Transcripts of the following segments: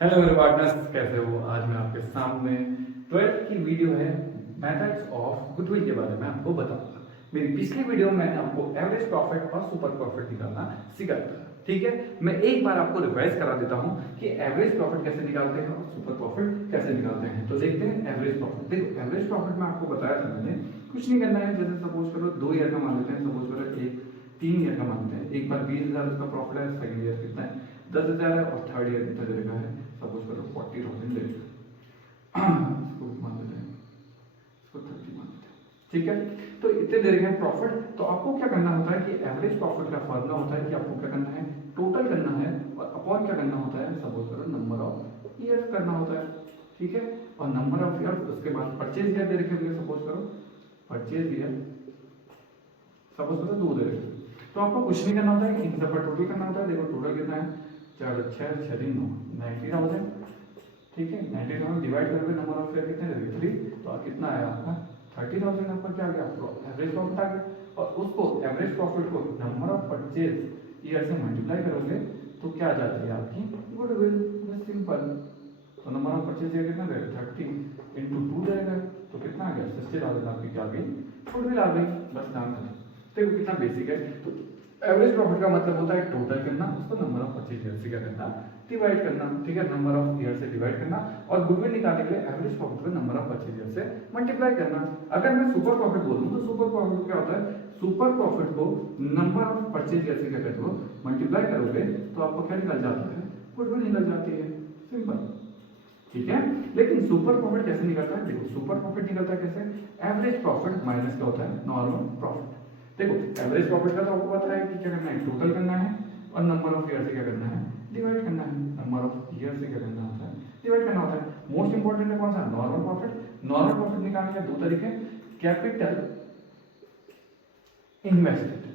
Hello मेरे partners, कैसे हो? आज मैं आपके सामने 12th की वीडियो है मेथड्स ऑफ गुडविल के बारे में आपको बताऊंगा। मेरी पिछली वीडियो में मैंने आपको एवरेज प्रॉफिट और सुपर प्रॉफिट निकालना सिखाया था। ठीक है, मैं एक बार आपको रिवाइज करा देता हूं कि एवरेज प्रॉफिट कैसे निकालते हैं और सुपर प्रॉफिट कैसे निकालते हैं। तो देखते हैं एवरेज प्रॉफिट। देखो, एवरेज प्रॉफिट में आपको बताया था मैंने, कुछ नहीं करना है। जैसे सपोज करो 2 ईयर का मान लेते हैं, सपोज करो एक 3 ईयर का मान लेते हैं। एक बार 20,000 उसका प्रॉफिट है, सेकंड ईयर कितना है 10,000 है, और थर्ड ईयर कितना दे रखा है, सपोज करो 40,000 दे रखा है। इसको मान लेते हैं, इसको 30 मान लेते हैं। ठीक है, तो इतने दे रखे हैं प्रॉफिट। तो आपको क्या करना होता है कि एवरेज प्रॉफिट का फॉर्मूला होता है कि आपको क्या करना है, टोटल करना है, और अपॉन क्या करना होता है, सपोज करो नंबर ऑफ ईयर्स करना होता है। ठीक है, और नंबर ऑफ ईयर, उसके बाद परचेज ईयर दे रखे होंगे, सपोज करो परचेज ईयर सपोज करो 2 दे रखे हैं। तो आपको कुछ नहीं करना होता है, इन सब का टोटल करना होता है। देखो टोटल कितना है, 4 6 6 9 90,000। ठीक है, 90,000 डिवाइड करोगे नंबर ऑफ शेयर कितने देंगे 3, तो कितना आया आपका 30,000। आपका क्या आ गया, एवरेज प्रॉफिट आ गया। और उसको एवरेज प्रॉफिट को नंबर ऑफ परचेज ईयर से मल्टीप्लाई करोगे तो क्या आ जाती है आपकी गुडविल। सिंपल। तो नंबर ऑफ परचेज ईयर कितना देगा 30 इंटू 2 देगा, तो कितना आ गया 60,000 आपकी क्या आ गई, गुडविल आ गई। बस काम खत्म। देखो कितना बेसिक है। तो एवरेज प्रॉफिट का मतलब होता है टोटल करना, उसको नंबर ऑफ परचेज ईयर से क्या करना, डिवाइड करना। ठीक है, नंबर ऑफ ईयर से डिवाइड करना, और गुडविल निकालने के लिए एवरेज प्रॉफिट को नंबर ऑफ परचेज ईयर से मल्टीप्लाई करना। अगर मैं सुपर प्रॉफिट बोलूं तो सुपर प्रॉफिट क्या होता है, सुपर प्रॉफिट को नंबर ऑफ परचेज ईयर से क्या करते हो, मल्टीप्लाई करोगे तो आपको क्या निकल जाता है, गुडविल निकल जाती है। सिंपल। ठीक है, लेकिन सुपर प्रॉफिट कैसे निकलता है? देखो सुपर प्रॉफिट निकलता है कैसे, एवरेज प्रॉफिट माइनस क्या होता है, नॉर्मल प्रॉफिट। देखो एवरेज प्रॉफिट का तो आपको पता है कि क्या करना है, टोटल करना है, और नंबर ऑफ ईयर से क्या करना है, डिवाइड करना है। नंबर ऑफ ईयर से क्या करना होता है, डिवाइड करना होता है। मोस्ट इंपॉर्टेंट है कौन सा, नॉर्मल प्रॉफिट। नॉर्मल प्रॉफिट निकालने के 2 तरीके, कैपिटल इन्वेस्टेड,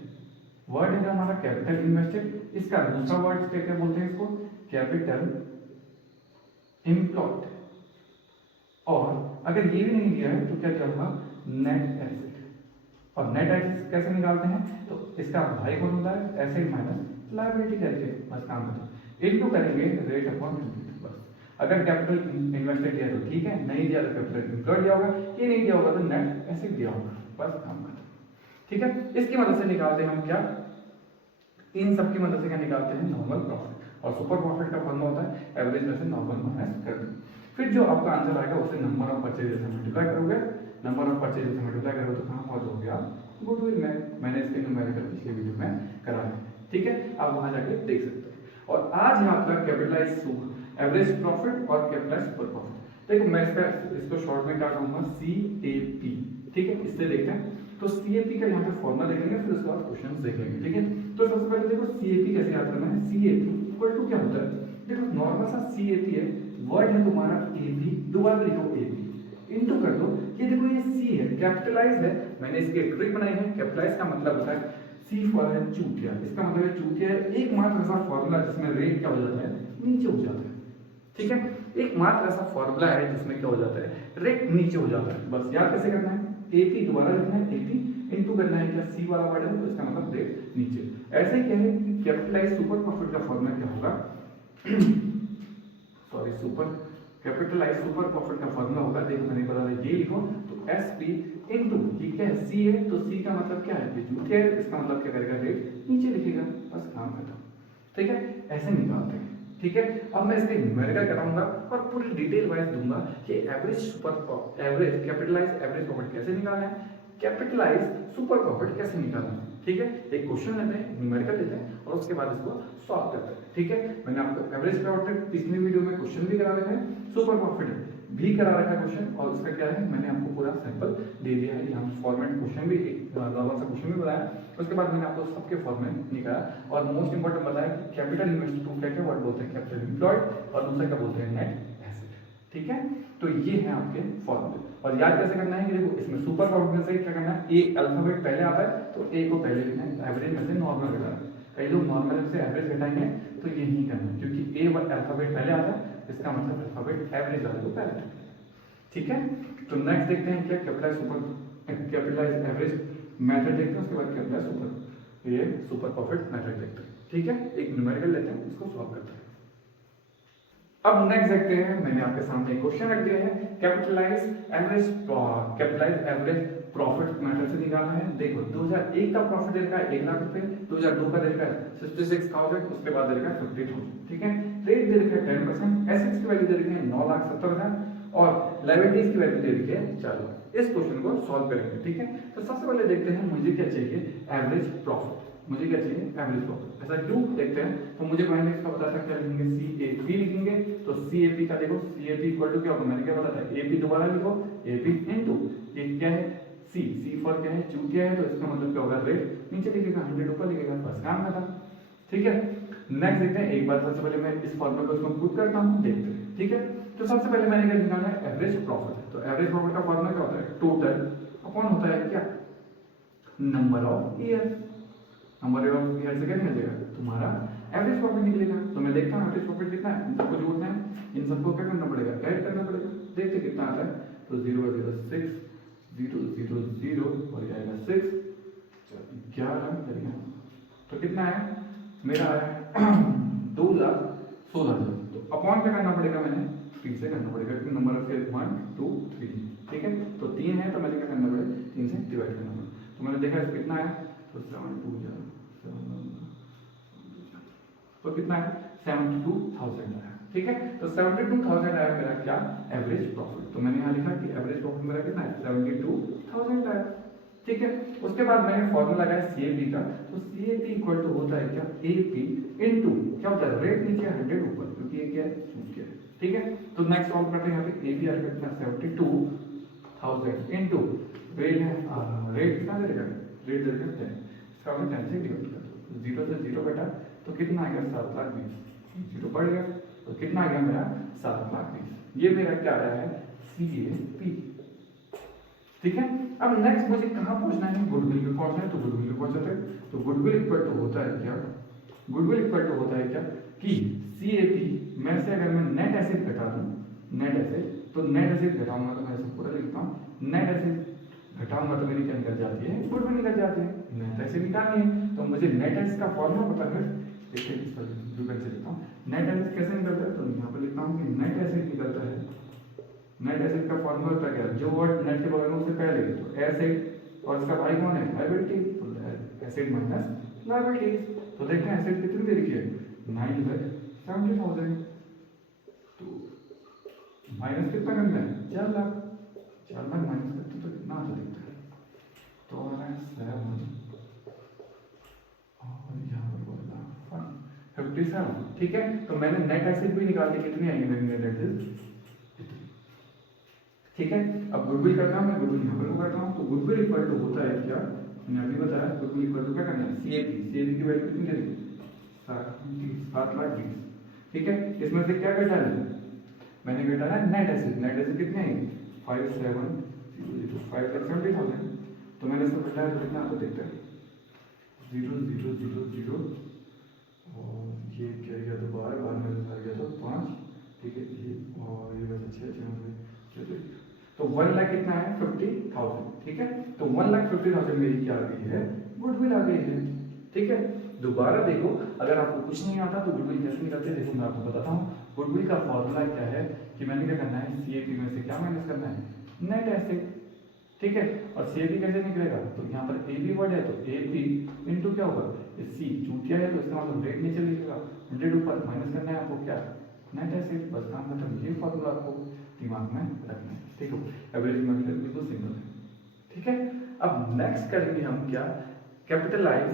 वर्ड है हमारा कैपिटल इन्वेस्टेड। इसका दूसरा वर्ड क्या बोलते हैं, इसको कैपिटल एम्प्लॉयड। और अगर ये भी नहीं दिया है तो क्या क्या होगा, नेट एसेट। और नेट एसेट कैसे निकालते हैं, तो इसका भाई कौन होता है, एसेट माइनस लायबिलिटी करके, बस काम खत्म। इनटू करेंगे रेट अपॉन रिपीट। बस अगर कैपिटल इन्वेस्टेड दिया तो ठीक है, नहीं दिया तो कैपिटल इम्प्लॉयड दिया होगा, ये नहीं दिया होगा तो नेट एसेट दिया होगा, बस काम खत्म। ठीक है, इसकी मदद से निकालते हैं हम क्या, इन सब की मदद से क्या निकालते हैं, नॉर्मल प्रॉफिट। और सुपर प्रॉफिट का फॉर्मूला होता है एवरेज में से नॉर्मल माइनस कर दें। फिर जो आपका आंसर आएगा उसे नंबर ऑफ परचेज से मल्टीप्लाई करोगे। नंबर ऑफ परचेज से मल्टीप्लाई करोगे तो कहां पहुंच जाओगे आप, गुडविल में। मैंने इसके न्यूमेरिकल पिछले वीडियो में करा है। ठीक है, आप वहां जाके देख सकते हैं। और आज है आपका कैपिटलाइज एवरेज प्रॉफिट और कैपिटलाइज सुपर प्रॉफिट। देखो मैं इसको शॉर्ट में क्या कहूंगा, CAP। ठीक है, इससे देखते हैं। तो CAP का यहाँ पे फॉर्मूला देखेंगे, फिर उसके बाद क्वेश्चन देखेंगे। ठीक है, तो सबसे पहले देखो CAP कैसे याद करना है। CAP इक्वल टू क्या होता है, देखो नॉर्मल सा CAP है, वर्ड है तुम्हारा AP, दोबारा लिखो AP इनटू कर दो। ये देखो ये C है, कैपिटलाइज है। मैंने इसकी एक ट्रिक बनाई है। कैपिटलाइज का मतलब होता है C फॉर है चूतिया, इसका मतलब है चूतिया है। एकमात्र ऐसा फॉर्मूला जिसमें रेट क्या हो जाता है, नीचे हो जाता है। ठीक है, एकमात्र ऐसा फॉर्मूला है जिसमें क्या हो जाता है, रेट नीचे हो जाता है। बस याद कैसे करना है, AP दोबारा लिखना है, AP इनटू करना है, क्या C वाला वर्ड है तो इसका मतलब रेट नीचे। ऐसे ही क्या है कि कैपिटलाइज सुपर प्रॉफिट का फॉर्मूला क्या होगा, sorry super capitalise super profit का फॉर्मूला होगा। देखो मैंने बता दिया, ये लिखो तो SP इनटू, ये क्या है C है, तो C का मतलब क्या है, ये जूठे है, इसका मतलब क्या करेगा, रेट नीचे लिखेगा। बस काम खत्म। ठीक है, ऐसे निकालते हैं। ठीक है, अब मैं इसके न्यूमेरिकल कराऊंगा और पूरी डिटेल वाइज दूंगा कि एवरेज कैपिटलाइज एवरेज प्रॉफिट कैसे निकालना है, कैपिटलाइज सुपर प्रॉफिट कैसे निकालना है। ठीक है, एक क्वेश्चन लेते हैं, न्यूमेरिकल लेते हैं, और उसके बाद इसको सॉल्व करते हैं। ठीक है, मैंने आपको एवरेज प्रॉफिट पिछली वीडियो में क्वेश्चन भी करा रखा है, सुपर प्रॉफिट भी करा रखा है क्वेश्चन, और उसका क्या है, मैंने आपको पूरा सैंपल दे दिया है। यहाँ फॉर्मेट क्वेश्चन भी एक नॉर्मल सा क्वेश्चन भी बताया, उसके बाद मैंने आपको सबके फॉर्मेट निकाला और मोस्ट इंपोर्टेंट बताया कि कैपिटल इन्वेस्टेड को क्या क्या वर्ड बोलते हैं, कैपिटल एम्प्लॉयड, और दूसरा क्या बोलते हैं, नेट एसेट। ठीक है, तो ये है आपके फॉर्मूले। और याद कैसे करना है कि देखो इसमें सुपर प्रॉफिट में से क्या करना है, ए अल्फाबेट पहले आता है तो ए को पहले लिखना है, एवरेज में से नॉर्मल घटाना है। कई लोग नॉर्मल से एवरेज घटाएंगे, तो ये नहीं करना है, क्योंकि ए अल्फाबेट पहले आता है, इसका मतलब अल्फाबेट एवरेज वाले को पहले लिखना है। ठीक है, तो नेक्स्ट देखते हैं क्या, कैपिटलाइज एवरेज मेथड देखते हैं, उसके बाद कैपिटलाइज सुपर, ये सुपर प्रॉफिट मेथड देखते हैं। ठीक है, एक न्यूमेरिकल लेते हैं, इसको सॉल्व करते हैं। अब नेक्स्ट देखते हैं, मैंने आपके सामने एक क्वेश्चन रख दिया है, कैपिटलाइज एवरेज प्रॉफिट मेथड से निकालना है। देखो 2001 का प्रॉफिट दे रखा है 1 लाख रुपए, 2002 का दे रखा है 66,000, उसके बाद दे रखा है 50,000, ठीक है। रेट दे रखा है 10%, एसेट्स की वैल्यू दे रखी है 9,70,000 और लायबिलिटीज की वैल्यू दे रखी है 4 लाख। इस क्वेश्चन को सॉल्व करेंगे, ठीक है। तो सबसे पहले देखते हैं मुझे क्या चाहिए, एवरेज प्रॉफिट। मुझे क्या चाहिए, एवरेज प्रॉफिट। ऐसा क्यों देखते हैं, तो मुझे मैंने इसका बताया था क्या लिखेंगे, CAP लिखेंगे। तो CAP का देखो, CAP इक्वल टू क्या होगा, मैंने क्या बताया था, AP दोबारा लिखो, AP इनटू ये क्या है C फॉर क्या है, Q क्या है, तो इसका मतलब क्या होगा, रेट नीचे लिखेगा 100 ऊपर लिखेगा, बस काम खत्म, ठीक है। नेक्स्ट देखते हैं, एक बार सबसे पहले मैं इस फॉर्मूले को इसमें पुट करता हूं, देखते हैं, ठीक है। तो सबसे पहले मैंने क्या निकालना है, एवरेज प्रॉफिट। तो एवरेज प्रॉफिट का फॉर्मूला क्या होता है, टोटल अपॉन होता है क्या, number of year. Number of year से क्या निकल जाएगा, तुम्हारा एवरेज प्रॉफिट निकलेगा। तो मैं देखता हूं एवरेज प्रॉफिट कितना है, इन सबको जोड़ना है, इन सबको क्या करना पड़ेगा, ऐड करना पड़ेगा, देखते कितना आता है। तो 0.06 0.000 और ये आएगा 6 11 करेंगे, तो कितना है मेरा आया 2,16,000। तो अपॉन क्या करना पड़ेगा, मैंने 3 से करना पड़ेगा, क्योंकि नंबर ऑफ ईयर 1 2 3, ठीक है। तो 3 है तो मैंने क्या करना पड़ेगा, 3 से डिवाइड करना पड़ेगा। तो मैंने देखा इसमें कितना है, तो 7 तो कितना है 72,000 आया, ठीक है। तो 72,000 आया मेरा क्या, एवरेज प्रॉफिट। तो मैंने यहाँ लिखा कि एवरेज प्रॉफिट मेरा कितना है, 72,000 आया, ठीक है। उसके बाद मैंने फॉर्मूला लगाया CAP का। तो CAP इक्वल टू होता है क्या, AP इनटू क्या होता है, रेट नीचे 100 ऊपर, क्योंकि ये क्या है, क्या है, ठीक है। तो नेक्स्ट सॉल्व करते हैं, यहाँ पे AP आ कितना 72,000 इनटू रेट है, रेट कितना दे रखा है, रेट दे रखा है 10, इसका हमने 10 से डिवाइड कर दो, 0 से 0 बेटा, तो कितना आ गया 7,20,000, 0 बढ़ गया, तो कितना आ गया मेरा 7,20,000। ये मेरा क्या आया है, CAP, ठीक है। अब नेक्स्ट मुझे कहां पहुंचना है, गुडविल पे पहुंचना है। तो गुडविल पे पहुंच जाते हैं। तो गुडविल इक्वल टू होता है क्या, गुडविल इक्वल टू होता है क्या कि CAP में से अगर मैं नेट एसेट घटा दूं, नेट एसेट, तो नेट एसेट घटाऊंगा तो मैं ऐसे पूरा लिखता हूं, नेट एसेट घटाऊंगा तो मेरी क्या निकल जाती है, गुडविल निकल जाती है। नेट एसेट निकालनी है तो मुझे नेट एसेट का फॉर्मूला पता है, देखिए इस पर लिखता हूं, नेट एसेट कैसे निकलता है। तो यहां पर लिखता हूं कि नेट एसेट निकलता है, नेट एसेट का फॉर्मूला होता है क्या, जो वर्ड नेट के बगल में उससे पहले, तो एसेट और इसका भाई कौन है, लायबिलिटी, तो एसेट माइनस लायबिलिटीज। तो देखते हैं एसेट कितनी दे रखी है, 9,70,000, तो माइनस कितना करना है, 4 लाख, 4 लाख माइनस करते तो कितना आता दिखता है, तो आ रहा है 7 और यहाँ पर बोलना 57, ठीक है। तो मैंने नेट एसेट भी निकाल दी, कितनी आएगी मेरी नेट एसेट, ठीक है। अब गुडविल करता हूं, मैं गुडविल यहां पर करता हूं। तो गुडविल इक्वल टू होता है क्या, मैंने अभी बताया, गुडविल इक्वल टू क्या करना है, CAP की वैल्यू कितनी दे दी, 7,20,000, ठीक है। इसमें से क्या घटाना है, मैंने घटाना है नेट एसेट, नेट एसेट कितने आएंगे 5,70,000। तो मैंने इसको घटाया तो कितना आता देखते हैं, 0,0,0,0 और ये क्या गया, तो बार बार में गया तो 5, ठीक है, ये और ये बचा 6, तो 1 लाख कितना है 50,000, ठीक है। तो 1,50,000 मेरी क्या आ गई है, गुडविल आ गई है, ठीक है। दोबारा देखो, अगर आपको कुछ नहीं आता तो गुडविल कैसे निकलते हैं, देखो मैं आपको बताता हूँ। गुडविल का फॉर्मूला क्या है कि मैंने क्या करना है, CAP में से क्या माइनस करना है, नेट एसेट, ठीक है। और CAP कैसे निकलेगा, तो यहाँ पर AB वर्ड है तो AP इनटू क्या होगा, C चूतिया है तो इसका मतलब रेट नीचे लिखेगा, 100 ऊपर माइनस करना है आपको क्या, नेट एसेट, बस काम खत्म। ये फॉर्मूला आपको दिमाग में रखना है, ठीक है। एवरेज मेथड बिल्कुल सिंपल है, ठीक है। अब नेक्स्ट करेंगे हम क्या, कैपिटलाइज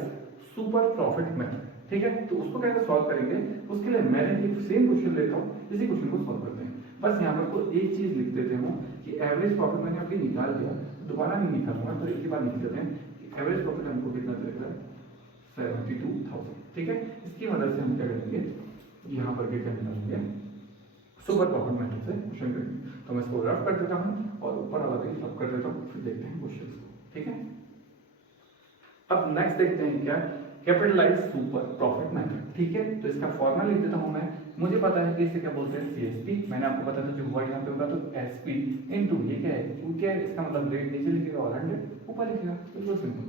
सुपर प्रॉफिट मेथड, ठीक है। तो उसको कैसे सॉल्व करेंगे, उसके लिए मैंने एक सेम क्वेश्चन लेता हूँ, इसी क्वेश्चन को सॉल्व करते हैं। बस यहाँ पर को एक चीज लिख देते हैं कि एवरेज प्रॉफिट मैंने अभी निकाल दिया, दोबारा नहीं निकालूंगा, तो एक ही बार निकाल देते हैं कि एवरेज प्रॉफिट हमको कितना दे रहा है, 72,000, ठीक है। इसकी मदद से हम क्या करेंगे, यहाँ पर क्या निकालेंगे, सुपर प्रॉफिट मेथड से क्वेश्चन करेंगे। तो मैं इसको रफ कर देता हूँ और ऊपर वाला भी रफ कर देता हूँ, फिर देखते हैं क्वेश्चन को, ठीक है। अब नेक्स्ट देखते हैं क्या, कैपिटलाइज सुपर प्रॉफिट मेथड, ठीक है। तो इसका फॉर्मूला लिख देता हूं मैं, मुझे पता है कि इसे क्या बोलते हैं, CSP, मैंने आपको बताया था जो वर्ड यहाँ पे होगा तो SP इनटू ये क्या है, Q क्या है, इसका मतलब रेट नीचे लिखेगा और 100 ऊपर लिखेगा, बिल्कुल सिंपल,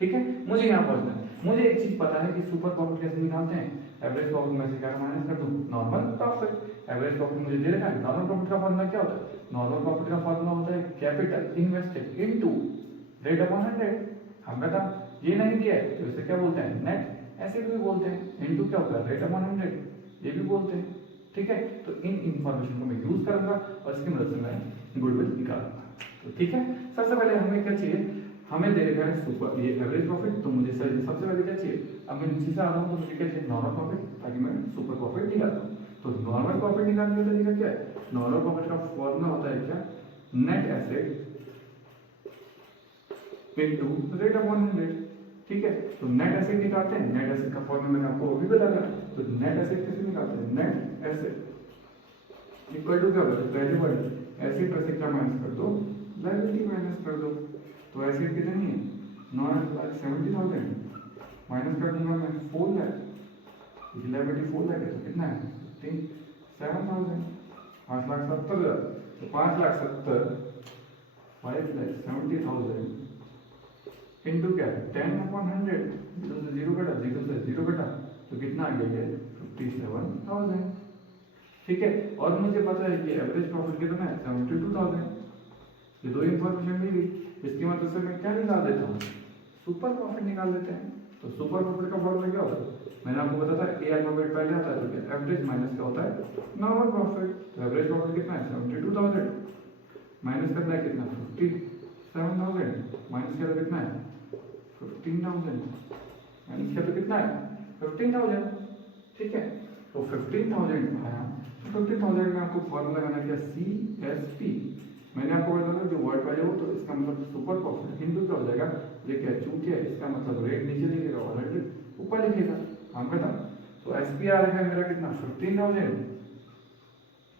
ठीक है। मुझे यहाँ पहुंचना है, मुझे एक चीज पता है कि सुपर प्रॉफिट कैसे निकालते हैं, एवरेज प्रॉफिट में से क्या माइनस कर दूं, normal profit, average average profit मुझे दे रखा है। नॉर्मल प्रॉफिट का फॉर्मूला क्या होता है? नॉर्मल प्रॉफिट का फॉर्मूला होता है capital invested into rate upon 100। हम बेटा ये नहीं दिया है तो इसे क्या बोलते हैं? नेट एसेट भी बोलते हैं। इनटू क्या होता है? रेट अपॉन 100 ये भी बोलते हैं। ठीक है, तो इन इंफॉर्मेशन को मैं यूज करूंगा और इसकी मदद से मैं गुडविल निकालूंगा। तो ठीक है, सबसे पहले हमें क्या चाहिए? हमें दे रखा है सुपर ये एवरेज प्रॉफिट, तो मुझे सबसे पहले क्या चाहिए? अब मैं नीचे से आ रहा हूँ तो मुझे क्या चाहिए? नॉर्मल प्रॉफिट, ताकि मैं सुपर प्रॉफिट निकाल दूँ। तो नॉर्मल प्रॉफिट निकालने का तरीका क्या है? नॉर्मल प्रॉफिट का फॉर्मूला होता है क्या? Net asset into rate upon 100। ठीक है, तो नेट एसेट निकालते हैं। नेट एसेट का फॉर्मूला मैंने आपको अभी बताया। तो नेट एसेट कैसे निकालते हैं? नेट एसेट इक्वल टू क्या होता है? पहले वर्ड एसेट पर से क्या माइनस कर दो? लायबिलिटी माइनस कर दो। तो एसेट कितनी है? 9,70,000 माइनस कर दूंगा मैं 4 लाख। लायबिलिटी 4 लाख है तो कितना है? 7,000। 5,70,000। तो 5,70,000 5,70,000 इनटू क्या? 10/100। जीरो से जीरो कटा, जीरो से जीरो कटा, तो कितना आ गया? 57,000। ठीक है, और मुझे पता है कि एवरेज प्रॉफिट कितना है? 72,000। ये दो इंफॉर्मेशन मिल गई। इसकी मदद से मैं क्या निकाल देता हूँ? सुपर प्रॉफिट निकाल देते हैं। तो सुपर प्रॉफिट का फॉर्मूला क्या होता है? मैंने आपको बताया था ए अल्फाबेट पहले आता है तो क्या? एवरेज माइनस क्या होता है? Normal profit. तो एवरेज प्रॉफिट कितना है? 72,000 माइनस करना है कितना? 57,000 माइनस किया तो कितना है? 15,000 माइनस किया तो कितना है? 15,000। ठीक है, तो 15,000 आया। 15,000 में आपको फॉर्मूला लगाना क्या? CSP। मैंने आपको बताया जो वर्ड पहले हो तो इसका मतलब सुपर प्रॉफिट हिंदू क्या हो जाएगा? ये क्या चूतिया है, इसका मतलब रेट नीचे लिखेगा और रेट ऊपर लिखेगा। हम बता तो SPR है मेरा कितना? 15,000।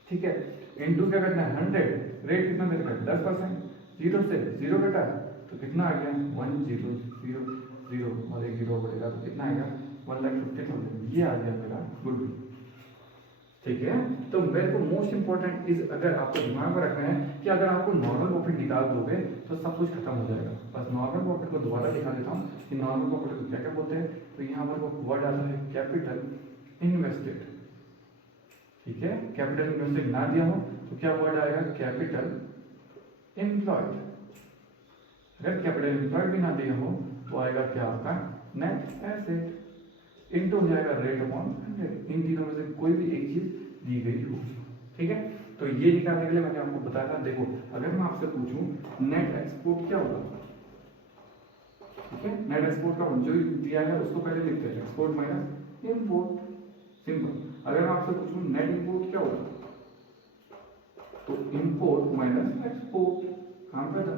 ठीक है, इनटू क्या करना है? 100। रेट कितना दे रखा है? 10%। जीरो से जीरो कटा तो कितना आ गया? 1,000 और एक जीरो बढ़ेगा तो कितना आएगा? 1,50,000। ये आ गया मेरा गुडविल। ठीक है, तो मेरे को मोस्ट इंपॉर्टेंट इज अगर आपको दिमाग में रखना है कि अगर आपको नॉर्मल प्रॉफिट निकाल दोगे तो सब कुछ खत्म हो जाएगा। बस नॉर्मल प्रॉफिट को दोबारा दिखा देता हूँ कि नॉर्मल प्रॉफिट को क्या क्या बोलते हैं। तो यहाँ पर वर्ड आता है कैपिटल इन्वेस्टेड। ठीक है, कैपिटल इन्वेस्टेड ना दिया हो तो क्या वर्ड आएगा? Capital employed. अगर कैपिटल एम्प्लॉयड भी ना दिया हो तो आएगा क्या आपका? नेट एसेट इनटू हो जाएगा रेट अपॉन 100। इन तीनों में से कोई भी एक चीज दी गई हो। ठीक है, तो ये निकालने के लिए मैंने आपको बताया था। देखो, अगर मैं आपसे पूछूं नेट एक्सपोर्ट क्या होगा? ठीक है, नेट एक्सपोर्ट का जो दिया है उसको पहले लिखते हैं एक्सपोर्ट माइनस इंपोर्ट। सिंपल। अगर मैं आपसे पूछूं नेट इंपोर्ट क्या होगा? तो इंपोर्ट माइनस एक्सपोर्ट। काम करता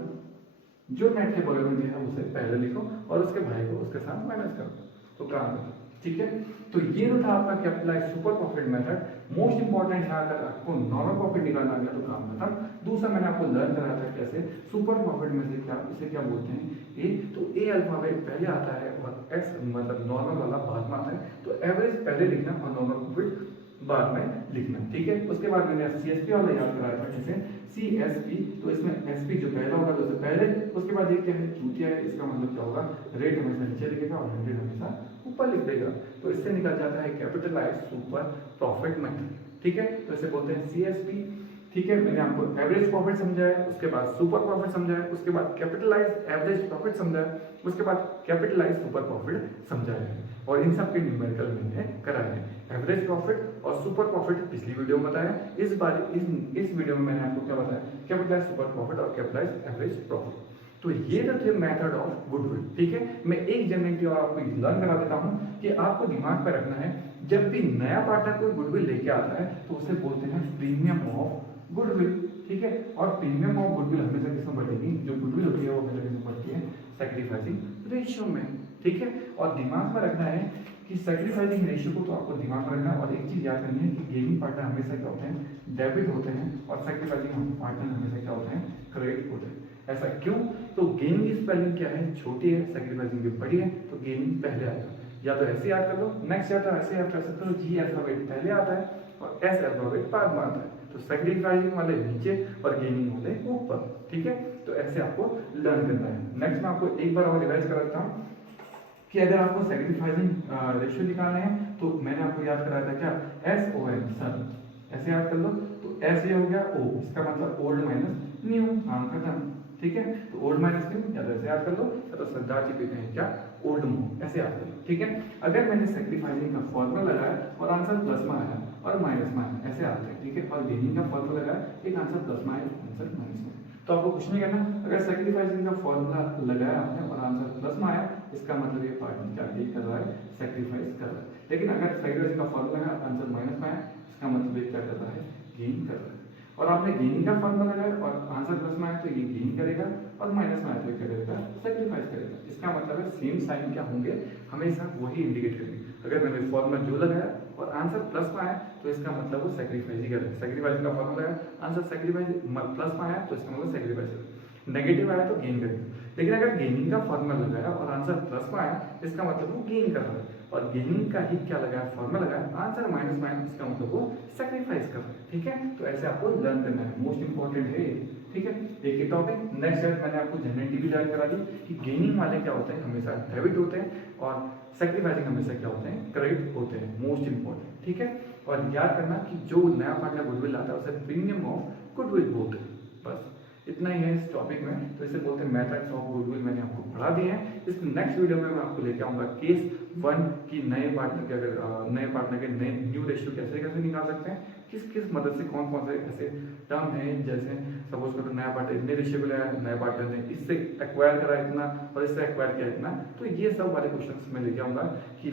जो नेट के बगल में दिया है उसे पहले लिखो और उसके भाई को उसके साथ माइनस करो तो काम करता। ठीक है, तो ये जो था आपका capitalise super profit method. Most important है, अगर आपको नॉर्मल प्रॉफिट निकालना गया तो काम खत्म। दूसरा मैंने आपको लर्न कराया था कैसे सुपर प्रॉफिट में से क्या इसे क्या बोलते हैं? ए। तो ए अल्फाबेट पहले आता है और एक्स मतलब नॉर्मल वाला बाद में आता है। तो एवरेज पहले लिखना और नॉर्मल प्रॉफिट बाद में लिखना। ठीक है, उसके बाद मैंने CSP वाला याद कराया था जैसे CSP। तो इसमें SP जो पहला होगा तो पहले, उसके बाद ये क्या है? चूतिया है। इसका मतलब क्या होगा? रेट हमेशा नीचे लिखेगा और 100 हमेशा ऊपर लिख देगा। तो इससे निकल जाता है कैपिटलाइज सुपर प्रॉफिट मेथड। ठीक है, तो इसे बोलते हैं CSP। ठीक है, मैंने आपको एवरेज प्रॉफिट समझाया, उसके बाद सुपर प्रॉफिट समझाया, उसके बाद कैपिटलाइज एवरेज प्रॉफिट समझाया, उसके बाद कैपिटलाइज सुपर प्रॉफिट समझाया और इन सब के न्यूमेरिकल मैंने कराए हैं। एवरेज प्रॉफिट और सुपर प्रॉफिट पिछली वीडियो में बताया। इस बार इस वीडियो में मैंने आपको क्या बताया? कैपिटलाइज सुपर प्रॉफिट और कैपिटलाइज एवरेज प्रॉफिट। तो ये तो थे मेथड ऑफ गुडविल। ठीक है, मैं एक जनरलिटी और आपको लर्न करा देता हूं कि आपको दिमाग पर रखना है जब भी नया पार्टनर कोई गुडविल लेके आता है तो उसे बोलते हैं प्रीमियम ऑफ गुडविल। ठीक है, और प्रीमियम ऑफ गुडविल हमेशा किसमें बढ़ेगी? जो गुडविल होती है वो हमेशा किसमें बढ़ती है? सैक्रिफाइसिंग रेशियो में। ठीक है, और दिमाग में रखना है कि सैक्रिफाइसिंग रेशियो को तो आपको दिमाग में रखना है। और एक चीज याद करनी है कि गेनिंग पार्टनर हमेशा क्या होते हैं? डेबिट होते हैं और सैक्रिफाइसिंग पार्टनर हमेशा क्या होते हैं? क्रेडिट होते हैं। ऐसा क्यों? तो गेनिंग की स्पेलिंग क्या है? छोटी है, सैक्रिफाइसिंग की बड़ी है, तो गेनिंग पहले आएगा। या तो ऐसे याद कर लो, नेक्स्ट या तो ऐसे याद कर सकते हो, G अल्फाबेट पहले आता है और S अल्फाबेट बाद में आता है। तो सैक्रिफाइसिंग वाले नीचे और गेनिंग वाले ऊपर। ठीक है, तो ऐसे आपको लर्न करना है। नेक्स्ट मैं आपको एक बार और रिवाइज कराता हूँ कि अगर आपको सैक्रिफाइसिंग रेशियो निकालने हैं तो मैंने आपको याद कराया था क्या? SON सन। ऐसे याद कर लो। तो ऐसे हो गया ओ, इसका मतलब ओल्ड माइनस न्यू, काम खत्म। ठीक है, तो ओल्ड माइनस न्यू या तो ऐसे याद कर लो, या तो सरदार जी पीते हैं क्या, ओल्ड मोर, ऐसे याद कर लो। ठीक है, अगर मैंने सेक्रीफाइसिंग का फॉर्मूला लगाया और आंसर प्लस में आया और माइनस में आया, ऐसे आते हैं। ठीक है, और गेनिंग का फॉर्मूला लगाया, एक आंसर प्लस में आया, आंसर माइनस में। तो आपको कुछ नहीं करना, अगर सेक्रीफाइसिंग का फॉर्मूला लगाया आपने और आंसर प्लस में आया, इसका मतलब ये पार्टनर क्या गेन कर रहा है, सेक्रीफाइस कर रहा है। लेकिन अगर सेक्रीफाइसिंग का फॉर्मूला लगाया, आंसर माइनस में आया, इसका मतलब ये क्या कर रहा है, गेन कर रहा है। और आपने गेनिंग का फॉर्मूला लगाया और आंसर प्लस में आया तो ये गेन करेगा, और माइनस में आया तो क्या करेगा, सेक्रीफाइस करेगा। इसका मतलब है सेम साइन क्या होंगे, हमेशा वही इंडिकेट करेंगे। अगर मैंने फॉर्मूला जो लगाया और आंसर प्लस में आया तो इसका मतलब वो सेक्रीफाइस ही करेगा। सेक्रीफाइस का फॉर्मूला लगाया, आंसर सेक्रीफाइस प्लस में आया तो इसका मतलब सेक्रीफाइस करेगा। नेगेटिव आया तो गेन करेगा। लेकिन अगर गेनिंग का फॉर्मूला लगाया और आंसर प्लस में आया, इसका मतलब वो गेन कर रहा है। और गेनिंग का ही क्या लगाया, फॉर्मूला लगाया, आंसर माइनस में आया, इसका मतलब वो सेक्रीफाइस कर रहा है। ठीक है, तो ऐसे आपको लर्न करना है, मोस्ट इंपॉर्टेंट है ये। ठीक है, एक ही टॉपिक। नेक्स्ट मैंने आपको जनरेटिव भी लर्न करा दी कि गेनिंग वाले क्या होते हैं, हमेशा डेबिट होते हैं, और सेक्रीफाइसिंग हमेशा क्या होते हैं, क्रेडिट होते हैं, मोस्ट इंपॉर्टेंट। ठीक है, और याद करना कि जो नया पार्टनर गुडविल आता है उसे प्रीमियम ऑफ गुडविल बोलते हैं। बस इतना ही है इस टॉपिक में। तो इसे बोलते हैं मेथड्स ऑफ गुडविल, मैंने आपको पढ़ा दिए हैं। इस नेक्स्ट वीडियो में मैं आपको लेके आऊंगा केस 1 की नए पार्टनर के, अगर नए पार्टनर के नए न्यू रेशियो कैसे कैसे निकाल सकते हैं, किस किस मदद से, कौन कौन से ऐसे टर्म हैं, जैसे सपोज करो नया पार्टनर इतने रेशियो को लाया, नया पार्टनर ने इससे एक्वायर करा इतना और इससे एक्वायर किया इतना। तो ये सब वाले क्वेश्चन मैं लेके आऊंगा कि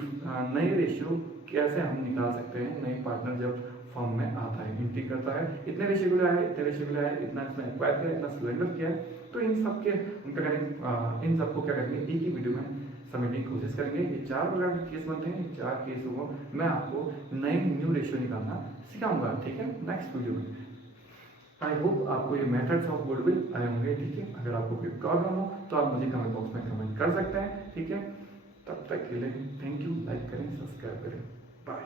नए रेशियो कैसे हम निकाल सकते हैं, नए पार्टनर जब फॉर्म में आता है, एंट्री करता है, इतने रेशियो को लाया है, इतने रेशियो को लाया है, इतना इसने एक्वायर किया, इतना सिलेंडर किया है। तो इन सब के उनका करेंगे, इन सबको क्या करेंगे, एक ही वीडियो में समझने की कोशिश करेंगे। ये 4 प्रकार के केस बनते हैं, 4 केसों को मैं आपको नए न्यू रेशियो निकालना सिखाऊंगा। ठीक है, नेक्स्ट वीडियो में। आई होप आपको ये मेथड्स ऑफ गुडविल आए होंगे। ठीक है, अगर आपको कोई प्रॉब्लम हो तो आप मुझे कमेंट बॉक्स में कमेंट कर सकते हैं। ठीक है, तब तक के लिए थैंक यू। लाइक करें, सब्सक्राइब करें, बाय।